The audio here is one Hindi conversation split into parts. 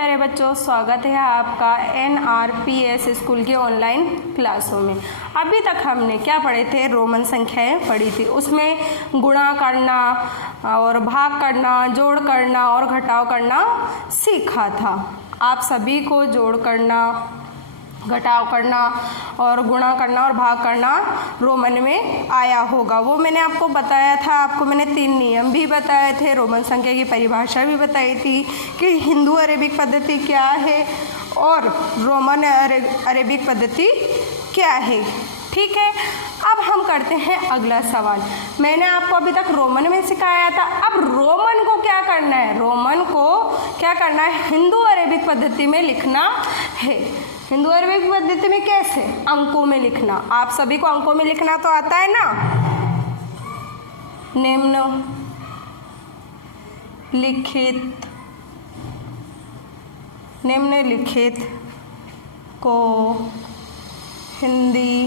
प्यारे बच्चों, स्वागत है आपका NRPS स्कूल के ऑनलाइन क्लासों में। अभी तक हमने क्या पढ़े थे? रोमन संख्याएं पढ़ी थी। उसमें गुणा करना और भाग करना, जोड़ करना और घटाव करना सीखा था। आप सभी को जोड़ करना, घटाव करना और गुणा करना और भाग करना रोमन में आया होगा। वो मैंने आपको बताया था। आपको मैंने 3 नियम भी बताए थे, रोमन संख्या की परिभाषा भी बताई थी कि हिंदू अरेबिक पद्धति क्या है और रोमन अरेबिक पद्धति क्या है। ठीक है, अब हम करते हैं अगला सवाल। मैंने आपको अभी तक रोमन में सिखाया था, अब रोमन को क्या करना है? रोमन को क्या करना है? हिंदू अरेबिक पद्धति में लिखना है। हिंदू अरेबिक पद्धति में कैसे? अंकों में लिखना। आप सभी को अंकों में लिखना तो आता है ना? निम्नलिखित को हिंदू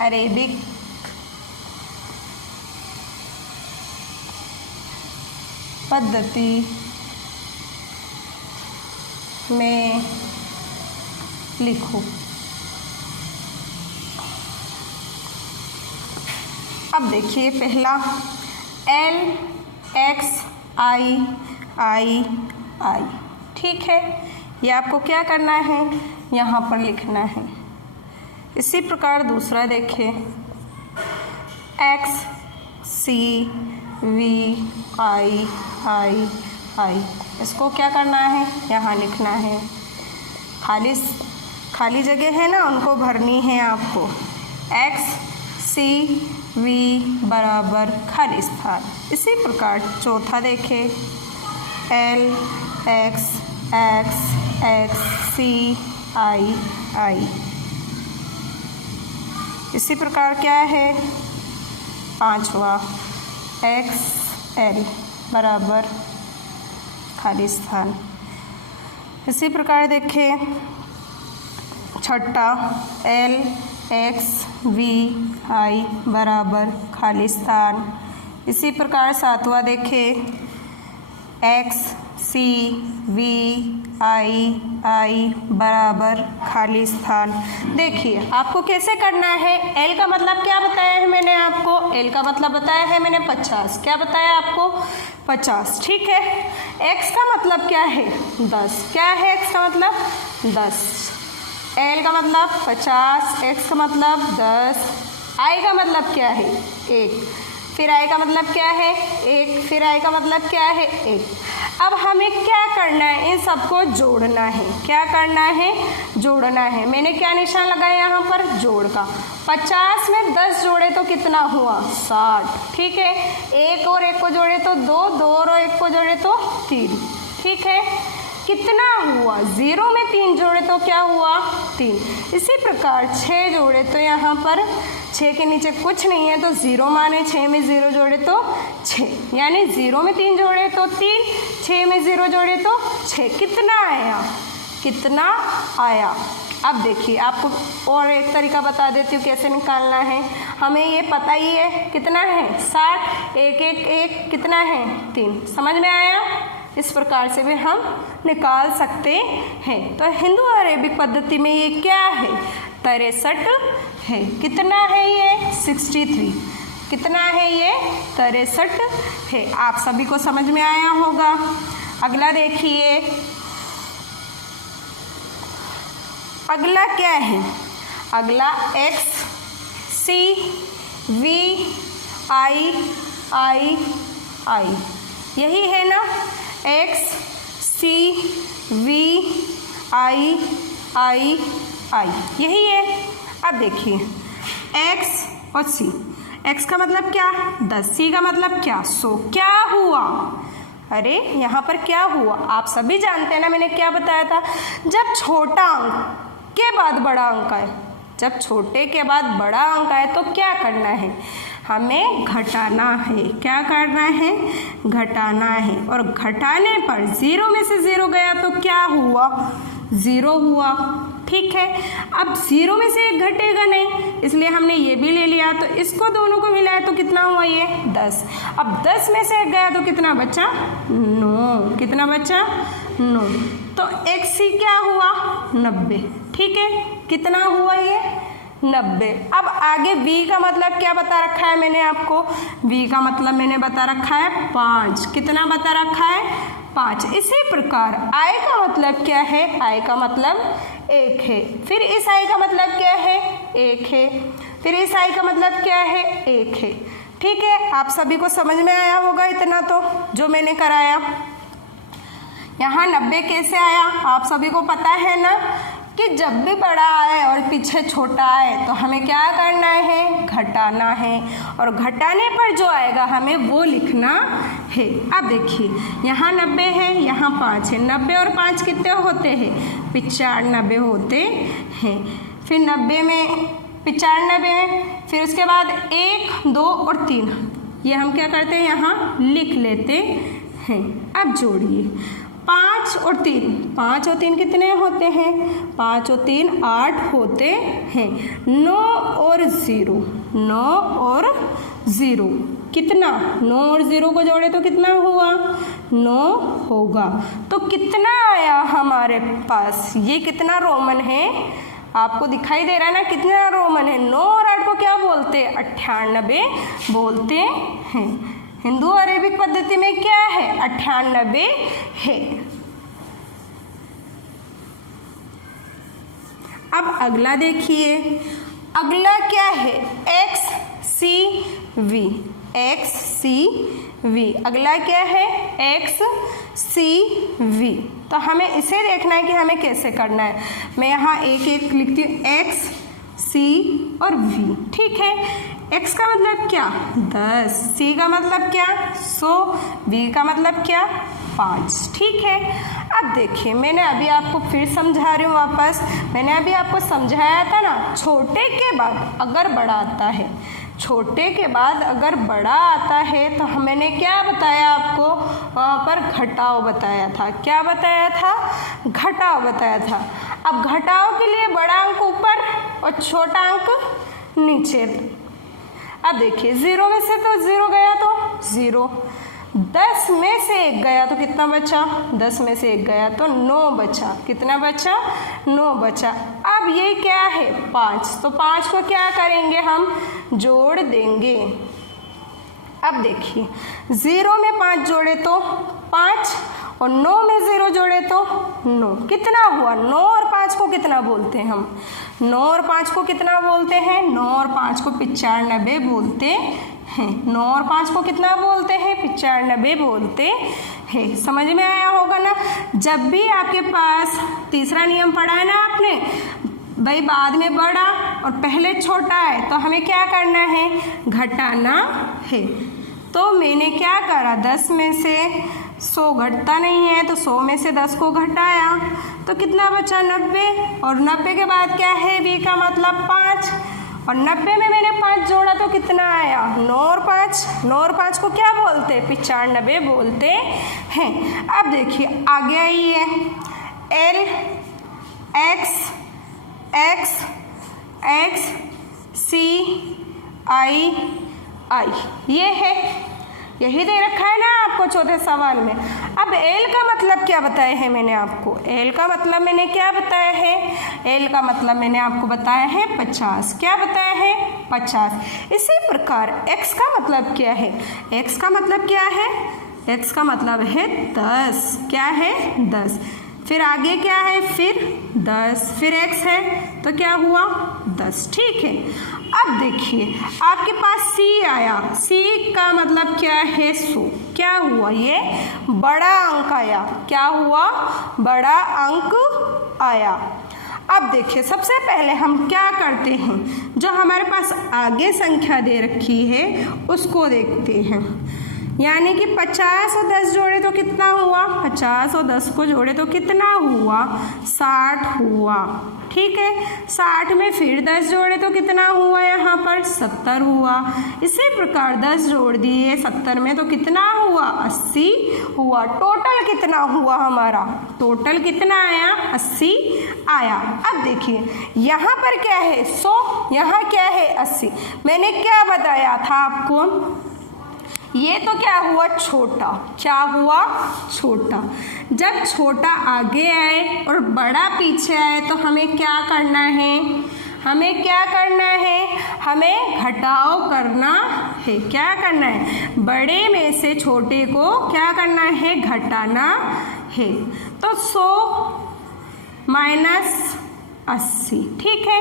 अरेबिक पद्धति में लिखो। अब देखिए, पहला LXIII। ठीक है, ये आपको क्या करना है? यहाँ पर लिखना है। इसी प्रकार दूसरा देखिए, XCVIII। इसको क्या करना है? यहाँ लिखना है। खाली जगह है ना, उनको भरनी है आपको। XCV बराबर खाली स्थान। इसी प्रकार चौथा देखें, LXXXCII। इसी प्रकार क्या है? पांचवा XL बराबर खाली स्थान। इसी प्रकार देखें छठा, LXVI बराबर खाली स्थान। इसी प्रकार सातवां देखें, XCVII बराबर खाली स्थान। देखिए आपको कैसे करना है। L का मतलब क्या बताया है मैंने आपको? L का मतलब बताया है मैंने 50। क्या बताया आपको? 50। ठीक है। X का मतलब क्या है? 10। क्या है X का मतलब? 10। L का मतलब 50, X का मतलब 10, I का मतलब क्या है? 1। फिर I का मतलब क्या है? 1। फिर I का मतलब क्या है? 1। अब हमें क्या करना है? इन सबको जोड़ना है। क्या करना है? जोड़ना है। मैंने क्या निशान लगाया यहाँ पर? जोड़ का। 50 में 10 जोड़े तो कितना हुआ? 60। ठीक है। 1 और 1 को जोड़े तो 2, 2 और 1 को जोड़े तो 3। ठीक है। कितना हुआ? 0 में 3 जोड़े तो क्या हुआ? 3। इसी प्रकार 6 जोड़े तो यहाँ पर 6 के नीचे कुछ नहीं है तो 0 माने। 6 में 0 जोड़े तो 6, यानी 0 में 3 जोड़े तो 3, 6 में 0 जोड़े तो 6। कितना आया? कितना आया? अब देखिए, आपको और एक तरीका बता देती हूँ कैसे निकालना है। हमें ये पता ही है कितना है? 60। 1 1 1 कितना है? 3। समझ में आया? इस प्रकार से भी हम निकाल सकते हैं। तो हिंदू अरेबिक पद्धति में ये क्या है? 63 है। कितना है ये? 63। कितना है ये? 63 है। आप सभी को समझ में आया होगा। अगला देखिए, अगला क्या है? अगला XCVIII। यही है ना? XCVIII यही है। अब देखिए, X और C। X का मतलब क्या? 10। C का मतलब क्या? 100। क्या हुआ? अरे यहाँ पर क्या हुआ? आप सभी जानते हैं ना, मैंने क्या बताया था? जब छोटा अंक के बाद बड़ा अंक आए, जब छोटे के बाद बड़ा अंक आए तो क्या करना है? हमें घटाना है। क्या करना है? घटाना है। और घटाने पर 0 में से 0 गया तो क्या हुआ? 0 हुआ। ठीक है। अब 0 में से 1 घटेगा नहीं, इसलिए हमने ये भी ले लिया, तो इसको दोनों को मिलाया तो कितना हुआ ये 10। अब 10 में से 1 गया तो कितना बचा 9, कितना बचा 9, तो XC क्या हुआ 90, ठीक है, कितना हुआ ये 90। अब आगे V का मतलब क्या बता रखा है मैंने आपको, V का मतलब मैंने बता रखा है 5, कितना बता रखा है 5। इसी प्रकार I का मतलब क्या है, I का मतलब 1 है, फिर इस I का मतलब क्या है 1 है, फिर इस I का मतलब क्या है 1 है, ठीक है। आप सभी को समझ में आया होगा इतना तो जो मैंने कराया। यहाँ 90 कैसे आया, आप सभी को पता है ना कि जब भी बड़ा आए और पीछे छोटा आए तो हमें क्या करना है, घटाना है, और घटाने पर जो आएगा हमें वो लिखना है। अब देखिए यहाँ 90 है, यहाँ 5 है, 90 और 5 कितने होते हैं 95 होते हैं। फिर 90 में 95 में फिर उसके बाद 1 2 और 3 ये हम क्या करते हैं यहाँ लिख लेते हैं। अब जोड़िए 5 और 3, 5 और 3 कितने होते हैं, 5 और 3 8 होते हैं। 9 और 0, 9 और 0 कितना, 9 और 0 को जोड़े तो कितना हुआ 9 होगा। तो कितना आया हमारे पास, ये कितना रोमन है आपको दिखाई दे रहा है ना, कितना रोमन है। 9 और 8 को क्या बोलते हैं 98 बोलते हैं। हिंदू अरेबिक पद्धति में क्या है 98 है। अब अगला देखिए, अगला क्या है XCV, XCV अगला क्या है XCV। तो हमें इसे देखना है कि हमें कैसे करना है। मैं यहाँ एक एक लिखती हूँ X C और V, ठीक है। X का मतलब क्या 10, C का मतलब क्या 100, V का मतलब क्या 5, ठीक है। अब देखिए मैंने अभी आपको फिर समझा रही हूँ वापस, मैंने अभी आपको समझाया था ना, छोटे के बाद अगर बड़ा आता है, छोटे के बाद अगर बड़ा आता है तो मैंने क्या बताया आपको, वहाँ पर घटाव बताया था। क्या बताया था, घटाव बताया था। अब घटाव के लिए बड़ा अंक ऊपर और छोटा अंक नीचे। अब देखिए 0 में से तो 0 गया तो 0, 10 में से 1 गया तो कितना बचा, 10 में से 1 गया तो 9 बचा, कितना बचा 9 बचा। अब ये क्या है 5, तो 5 को क्या करेंगे हम जोड़ देंगे। अब देखिए 0 में 5 जोड़े तो 5 और 9 में 0 जोड़े तो 9, कितना हुआ 9 और 5 को कितना बोलते हैं हम, 9 और 5 को कितना बोलते हैं, 9 और 5 को 95 बोलते हैं। 9 और 5 को कितना बोलते हैं 95 बोलते हैं। समझ में आया होगा ना। जब भी आपके पास तीसरा नियम पढ़ा है ना आपने, भाई बाद में बड़ा और पहले छोटा है तो हमें क्या करना है घटाना है। तो मैंने क्या करा 10 में से 100 घटता नहीं है तो 100 में से 10 को घटाया तो कितना बचा 90, और 90 के बाद क्या है V का मतलब 5, और 90 में मैंने 5 जोड़ा तो कितना आया 9 और 5, 9 और 5 को क्या बोलते हैं 95 बोलते हैं। अब देखिए आगे आइए L X X X C I I ये है, यही दे रखा है ना आपको चौथे सवाल में। अब L का मतलब क्या बताया है मैंने आपको, L का मतलब मैंने क्या बताया है, L का मतलब मैंने आपको बताया है 50। क्या बताया है 50। इसी प्रकार X का मतलब क्या है, X का मतलब क्या है, X का मतलब है 10। क्या है 10। फिर आगे क्या है फिर 10, फिर X है तो क्या हुआ 10, ठीक है। अब देखिए आपके पास C आया, C का मतलब क्या है 100। क्या हुआ ये बड़ा अंक आया, क्या हुआ बड़ा अंक आया। अब देखिए सबसे पहले हम क्या करते हैं, जो हमारे पास आगे संख्या दे रखी है उसको देखते हैं। यानी कि 50 और 10 जोड़े तो कितना हुआ 50 और 10 को जोड़े तो कितना हुआ 60 हुआ। ठीक है, 60 में फिर 10 जोड़े तो कितना हुआ यहाँ पर 70 हुआ। इसी प्रकार 10 जोड़ दिए 70 में तो कितना हुआ 80 हुआ। टोटल कितना हुआ हमारा, टोटल कितना आया 80 आया। अब देखिए यहाँ पर क्या है 100, यहाँ क्या है 80। मैंने क्या बताया था आपको, ये तो क्या हुआ छोटा, क्या हुआ छोटा। जब छोटा आगे आए और बड़ा पीछे आए तो हमें क्या करना है, हमें क्या करना है, हमें घटाव करना है। क्या करना है, बड़े में से छोटे को क्या करना है, घटाना है। तो 100 माइनस 80, ठीक है।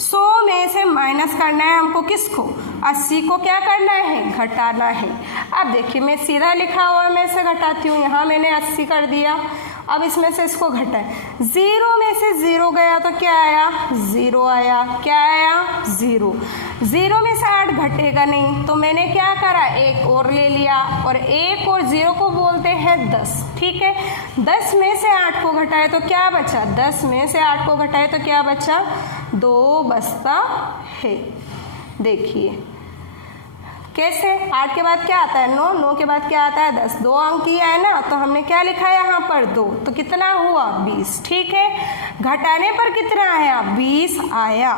100 में से माइनस करना है हमको, किसको 80 को क्या करना है, घटाना है। अब देखिए मैं सीधा लिखा हुआ है, मैं इसे घटाती हूँ। यहाँ मैंने 80 कर दिया, अब इसमें से इसको घटाए। 0 में से 0 गया तो क्या आया 0 आया। क्या आया 0। 0 में से 8 घटेगा नहीं तो मैंने क्या करा, 1 और ले लिया, और 1 और 0 को बोलते हैं 10। ठीक है, 10 में से 8 को घटाए तो क्या बचा, 10 में से 8 को घटाए तो क्या बचा 2 बचता है। देखिए कैसे, 8 के बाद क्या आता है 9, 9 के बाद क्या आता है 10, 2 अंक ही है ना, तो हमने क्या लिखा है यहाँ पर 2, तो कितना हुआ 20। ठीक है, घटाने पर कितना आया 20 आया,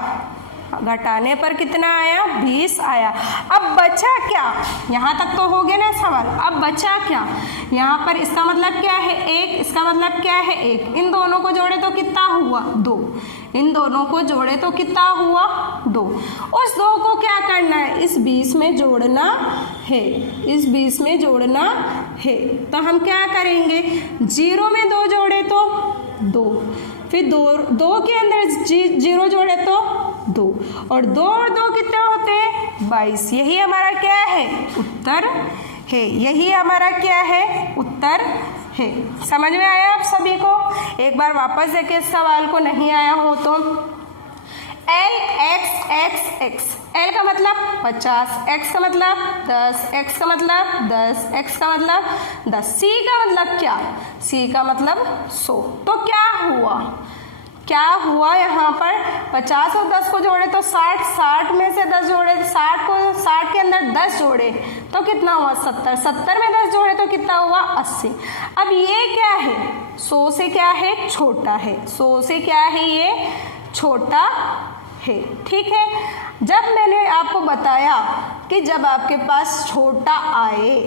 घटाने पर कितना आया 20 आया। अब बचा क्या, यहाँ तक तो हो गया ना सवाल। अब बचा क्या, यहाँ पर इसका मतलब क्या है 1, इसका मतलब क्या है 1। इन दोनों को जोड़े तो कितना हुआ 2, इन दोनों को जोड़े तो कितना हुआ 2। उस 2 को क्या करना है, इस 20 में जोड़ना है, इस 20 में जोड़ना है। तो हम क्या करेंगे, 0 में 2 जोड़े तो 2, फिर 2 के अंदर 0 जोड़े तो 2, और 2 और 2 कितने होते हैं 22। यही हमारा क्या है उत्तर है, यही हमारा क्या है उत्तर है। समझ में आया आप सभी को। एक बार वापस देखिए इस सवाल को, नहीं आया हो तो। L x x x, L का मतलब 50, x का मतलब 10, x का मतलब 10, x का मतलब 10, C का मतलब क्या, C का मतलब 100। तो क्या हुआ, क्या हुआ यहाँ पर 50 और 10 को जोड़े तो 60, 60 में से 10 जोड़े, 60 के अंदर 10 जोड़े तो कितना हुआ 70, 70 में 10 जोड़े तो कितना हुआ 80। अब ये क्या है 100 से क्या है छोटा है, 100 से क्या है ये छोटा है। ठीक है, जब मैंने आपको बताया कि जब आपके पास छोटा आए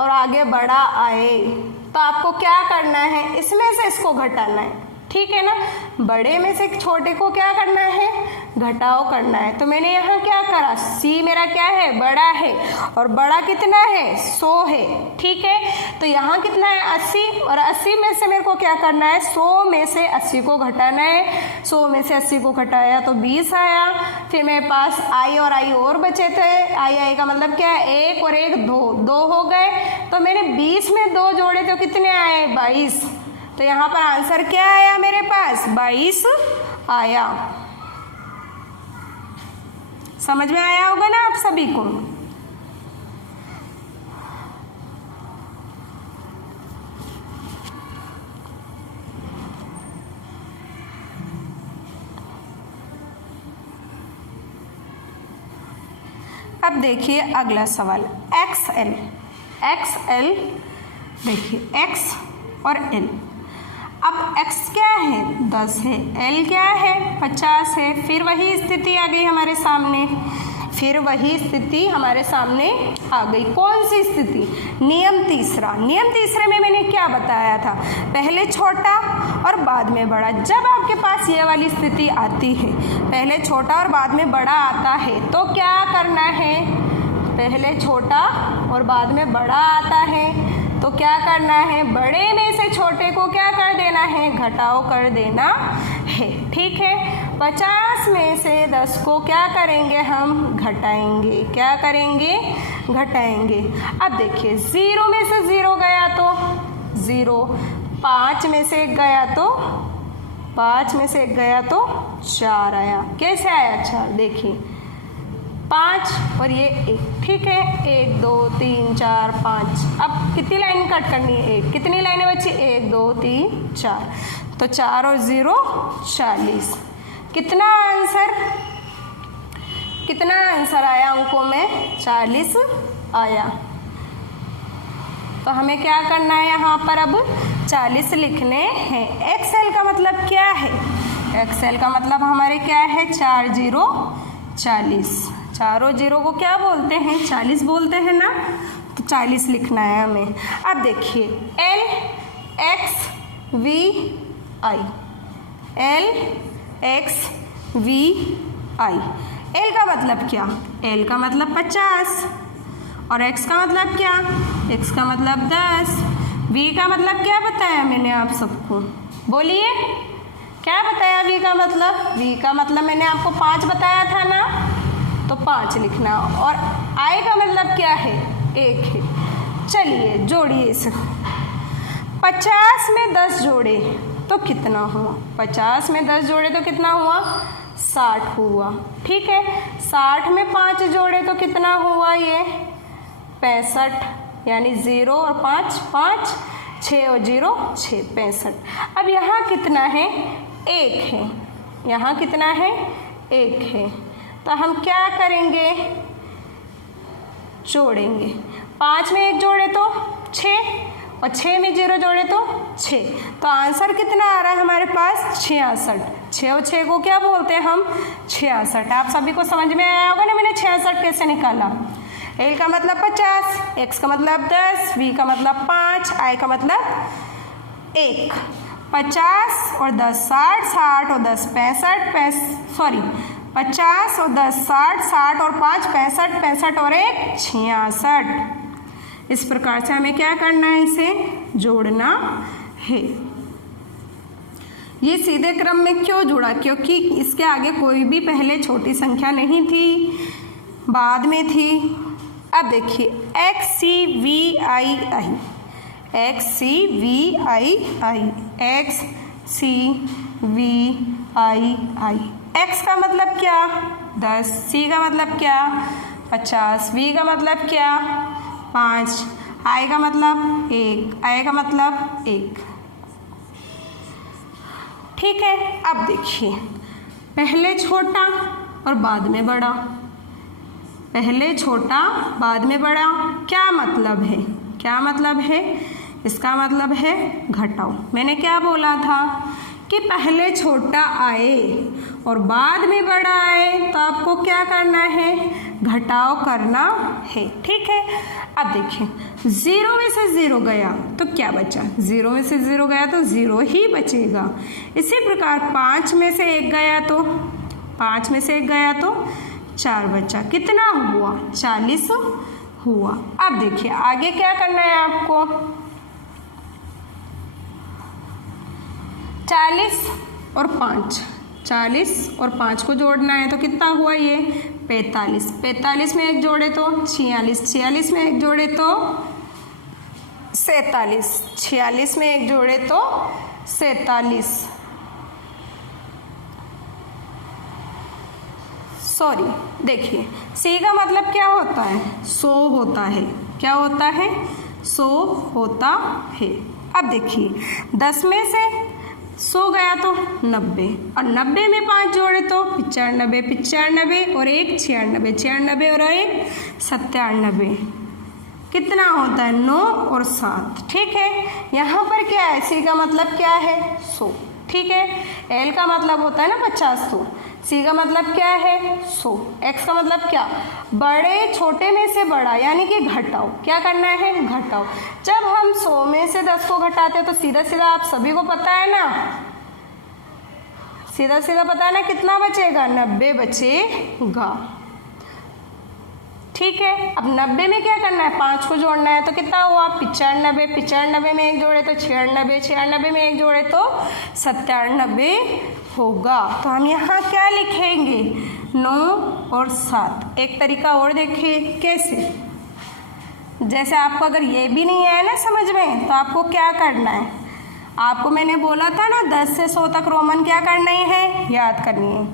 और आगे बड़ा आए तो आपको क्या करना है, इसमें से इसको घटाना है। ठीक है ना, बड़े में से छोटे को क्या करना है, घटाव करना है। तो मैंने यहाँ क्या करा, C मेरा क्या है बड़ा है, और बड़ा कितना है 100 है। ठीक है, तो यहाँ कितना है 80, और 80 में से मेरे को क्या करना है 100 में से 80 को घटाना है। 100 में से 80 को घटाया तो 20 आया। फिर मेरे पास I और I और बचे थे, I का मतलब क्या है 1 और 1 2, 2 हो गए। तो मैंने 20 में 2 जोड़े तो कितने आए 22। तो यहाँ पर आंसर क्या आया मेरे पास 22 आया। समझ में आया होगा ना आप सभी को। अब देखिए अगला सवाल, XL, XL देखिए X और L। अब x क्या है 10 है, L क्या है 50 है। फिर वही स्थिति आ गई हमारे सामने, फिर वही स्थिति हमारे सामने आ गई। कौन सी स्थिति, नियम तीसरा। नियम तीसरे में मैंने क्या बताया था, पहले छोटा और बाद में बड़ा। जब आपके पास ये वाली स्थिति आती है, पहले छोटा और बाद में बड़ा आता है, तो क्या करना है, पहले छोटा और बाद में बड़ा आता है तो क्या करना है, बड़े में से छोटे को क्या कर देना है, घटाव कर देना है। ठीक है, 50 में से 10 को क्या करेंगे हम, घटाएंगे। क्या करेंगे, घटाएंगे। अब देखिए 0 में से 0 गया तो 0, 5 में से 1 गया तो 5 में से 1 गया तो 4 आया। कैसे आया 4, देखिए 5 और ये 1, ठीक है। 1 2 3 4 5। अब कितनी लाइन कट करनी है? 8। कितनी लाइनें बची? 1 2 3 4। तो 4 और 0 40। कितना आंसर आया अंकों में? 40 आया। तो हमें क्या करना है यहाँ पर? अब 40 लिखने हैं। एक्सएल का मतलब क्या है? एक्सएल का मतलब हमारे क्या है? 4 0 40। चारों जीरो को क्या बोलते हैं? 40 बोलते हैं ना। तो 40 लिखना है हमें। अब देखिए L X V I, L X V I। L का मतलब क्या? L का मतलब 50 और X का मतलब क्या? X का मतलब 10। V का मतलब क्या बताया मैंने आप सबको? बोलिए, क्या बताया V का मतलब? V का मतलब मैंने आपको 5 बताया था ना, तो 5 लिखना। और I का मतलब क्या है? 1 है। चलिए जोड़िए इसे। 50 में 10 जोड़े तो कितना हुआ? 50 में 10 जोड़े तो कितना हुआ? 60 हुआ, ठीक है। 60 में 5 जोड़े तो कितना हुआ? ये 65, यानी 0 और 5 5, 6 और 0 6, 65। अब यहाँ कितना है? 1 है। यहाँ कितना है? 1 है। तो हम क्या करेंगे? जोड़ेंगे। 5 में 1 जोड़े तो 6 और 6 में 0 जोड़े तो 6। तो आंसर कितना आ रहा है हमारे पास? 66। 6 और 6 को क्या बोलते हैं हम? 66। आप सभी को समझ में आया होगा ना मैंने 66 कैसे निकाला। L का मतलब 50, X का मतलब 10, V का मतलब 5, I का मतलब 1। 50 और 10 60, 60 और 10 65, 50 और 10 60, 60 और 5 65, 65 और 1 66। इस प्रकार से हमें क्या करना है? इसे जोड़ना है। ये सीधे क्रम में क्यों जुड़ा? क्योंकि इसके आगे कोई भी पहले छोटी संख्या नहीं थी, बाद में थी। अब देखिए XCVII, XCVII, XCVII। X का मतलब क्या? 10। C का मतलब क्या? 50। V का मतलब क्या? 5। I का मतलब 1, I का मतलब 1, ठीक है। अब देखिए पहले छोटा और बाद में बड़ा, पहले छोटा बाद में बड़ा, क्या मतलब है? क्या मतलब है? इसका मतलब है घटाओ। मैंने क्या बोला था कि पहले छोटा आए और बाद में बड़ा आए तो आपको क्या करना है? घटाव करना है, ठीक है। अब देखिए 0 में से 0 गया तो क्या बचा? 0 में से 0 गया तो 0 ही बचेगा। इसी प्रकार 5 में से 1 गया तो 5 में से 1 गया तो 4 बचा। कितना हुआ? 40 हुआ। अब देखिए आगे क्या करना है आपको? 40 और 5, 40 और 5 को जोड़ना है तो कितना हुआ? ये 45। 45 में 1 जोड़े तो 46, 46 में 1 जोड़े तो 47, 46 में 1 जोड़े तो 47। सॉरी, देखिए C का मतलब क्या होता है? 100 होता है। क्या होता है? 100 होता है। अब देखिए 10 में से 100 गया तो 90 और 90 में 5 जोड़े तो 95, 95 और 1 96, 96 और 1 97। कितना होता है? 9 और 7, ठीक है। यहाँ पर क्या है? C का मतलब क्या है? 100, ठीक है। L का मतलब होता है ना 50, 100। C का मतलब क्या है? 100। X का मतलब क्या? बड़े छोटे में से बड़ा, यानी कि घटाओ। क्या करना है? घटाओ। जब हम 100 में से 10 को घटाते हैं तो सीधा सीधा आप सभी को पता है ना, सीधा सीधा पता है ना कितना बचेगा? 90 बचेगा, ठीक है। अब 90 में क्या करना है? 5 को जोड़ना है तो कितना हुआ? 95, 95 में 1 जोड़े तो 96, 96 में 1 जोड़े तो 97 होगा। तो हम यहाँ क्या लिखेंगे? 9 और 7। एक तरीका और देखिए कैसे। जैसे आपको अगर ये भी नहीं आया ना समझ में तो आपको क्या करना है? आपको मैंने बोला था ना 10 से 100 तक रोमन क्या करना है? याद करनी है।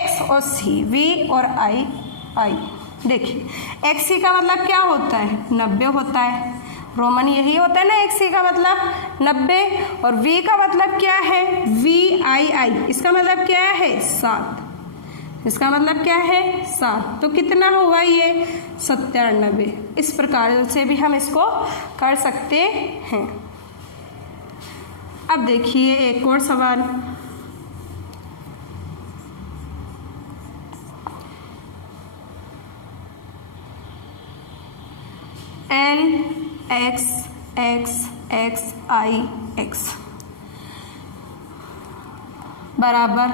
X और C, V और I आई। देखिए एक्स सी का मतलब क्या होता है, 90 होता है। रोमन यही होता है ना, एक्स सी का मतलब 90। और वी का मतलब क्या है, वी आई आई, इसका मतलब क्या है 7। इसका मतलब क्या है 7। तो कितना हुआ ये 97। इस प्रकार से भी हम इसको कर सकते हैं। अब देखिए एक और सवाल। एल एक्स एक्स एक्स आई एक्स बराबर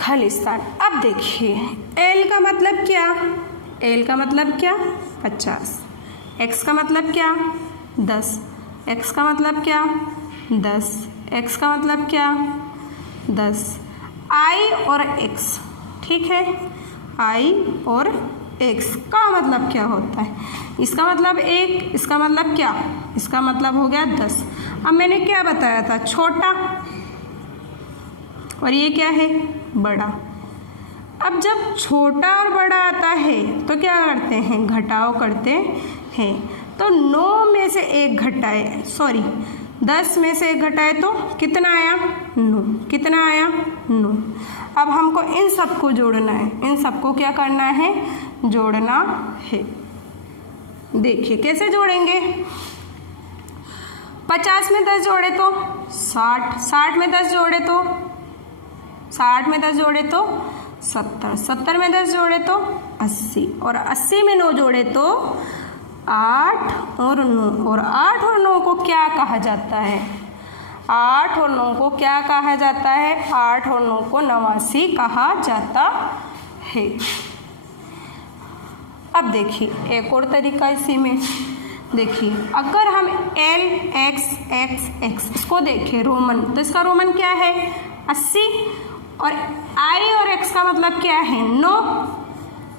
खालिस्तान। अब देखिए एल का मतलब क्या, एल का मतलब क्या 50, एक्स का मतलब क्या 10, एक्स का मतलब क्या 10, एक्स का मतलब क्या 10, आई और एक्स, ठीक है। आई और एक्स का मतलब क्या होता है, इसका मतलब 1, इसका मतलब क्या, इसका मतलब हो गया 10। अब मैंने क्या बताया था, छोटा, और ये क्या है बड़ा। अब जब छोटा और बड़ा आता है तो क्या करते हैं, घटाव करते हैं। तो 9 में से 1 घटाए, सॉरी 10 में से 1 घटाए तो कितना आया 9, कितना आया 9। अब हमको इन सबको जोड़ना है, इन सबको क्या करना है, जोड़ना है। देखिए कैसे जोड़ेंगे, 50 में 10 जोड़े तो 60, 60 में 10 जोड़े तो 60 में 10 जोड़े तो 70, 70 में 10 जोड़े तो 80, और 80 में 9 जोड़े तो 8 और 9, और 8 और 9 को क्या कहा जाता है, 8 और 9 को क्या कहा जाता है, 8 और 9 को 89 कहा जाता है। अब देखिए एक और तरीका इसी में, देखिए अगर हम एल एक्स एक्स एक्स इसको देखें रोमन, तो इसका रोमन क्या है 80, और आई और एक्स का मतलब क्या है 9,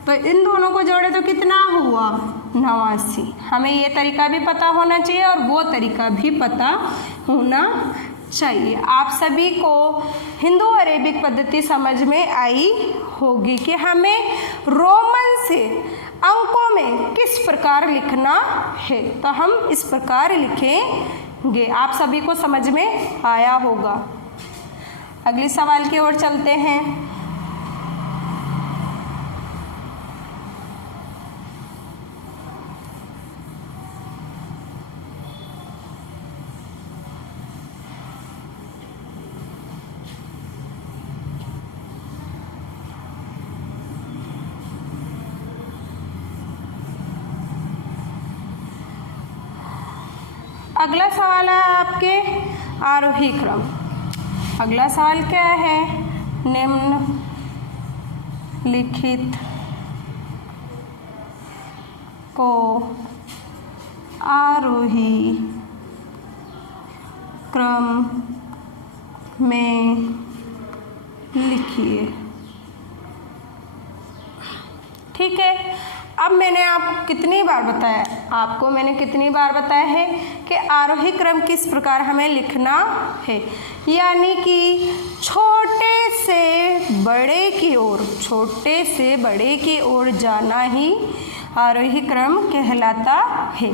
तो इन दोनों को जोड़े तो कितना हुआ 89। हमें ये तरीका भी पता होना चाहिए और वो तरीका भी पता होना चाहिए। आप सभी को हिंदू अरेबिक पद्धति समझ में आई होगी कि हमें रोमन से अंकों में किस प्रकार लिखना है, तो हम इस प्रकार लिखेंगे। आप सभी को समझ में आया होगा। अगले सवाल की ओर चलते हैं। अगला सवाल है आपके आरोही क्रम। अगला सवाल क्या है, निम्नलिखित को आरोही क्रम में लिखिए। ठीक है, अब मैंने आपको कितनी बार बताया, आपको मैंने कितनी बार बताया है कि आरोही क्रम किस प्रकार हमें लिखना है, यानी कि छोटे से बड़े की ओर, छोटे से बड़े की ओर जाना ही आरोही क्रम कहलाता है।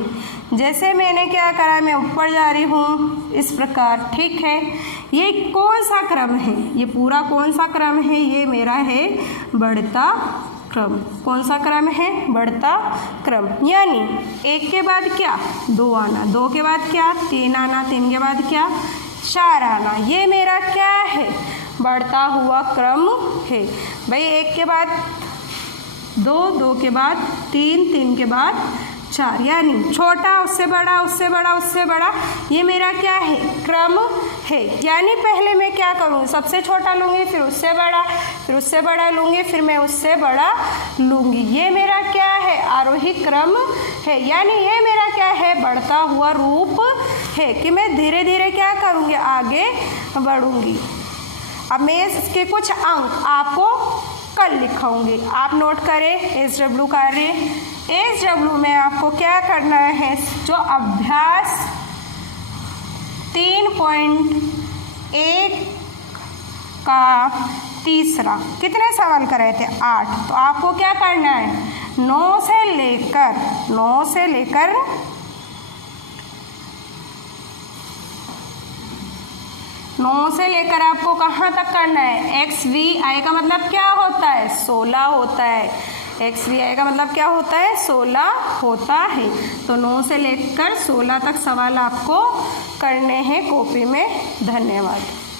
जैसे मैंने क्या करा, मैं ऊपर जा रही हूँ इस प्रकार, ठीक है। ये कौन सा क्रम है, ये पूरा कौन सा क्रम है, ये मेरा है बढ़ता क्रम। कौन सा क्रम है, बढ़ता क्रम। यानी 1 के बाद क्या 2 आना, 2 के बाद क्या 3 आना, 3 के बाद क्या 4 आना, ये मेरा क्या है बढ़ता हुआ क्रम है। भाई 1 के बाद 2, 2 के बाद 3, 3 के बाद 4, यानी छोटा उससे बड़ा उससे बड़ा उससे बड़ा, ये मेरा क्या है क्रम है। यानी पहले मैं क्या करूँ, सबसे छोटा लूँगी, फिर उससे बड़ा, फिर उससे बड़ा लूँगी, फिर मैं उससे बड़ा लूँगी। ये मेरा क्या है आरोही क्रम है। यानी ये मेरा क्या है बढ़ता हुआ रूप है कि मैं धीरे धीरे क्या करूँगी आगे बढ़ूँगी। अब मैं इसके कुछ अंक आपको कल लिखाऊंगी, आप नोट करें। SW कार्य, SW में आपको क्या करना है, जो अभ्यास 3.1 का तीसरा कितने सवाल कराए थे 8। तो आपको क्या करना है 9 से लेकर 9 से लेकर आपको कहाँ तक करना है XVI का मतलब क्या होता है 16 होता है। XVI का मतलब क्या होता है 16 होता है। तो 9 से लेकर 16 तक सवाल आपको करने हैं कॉपी में। धन्यवाद।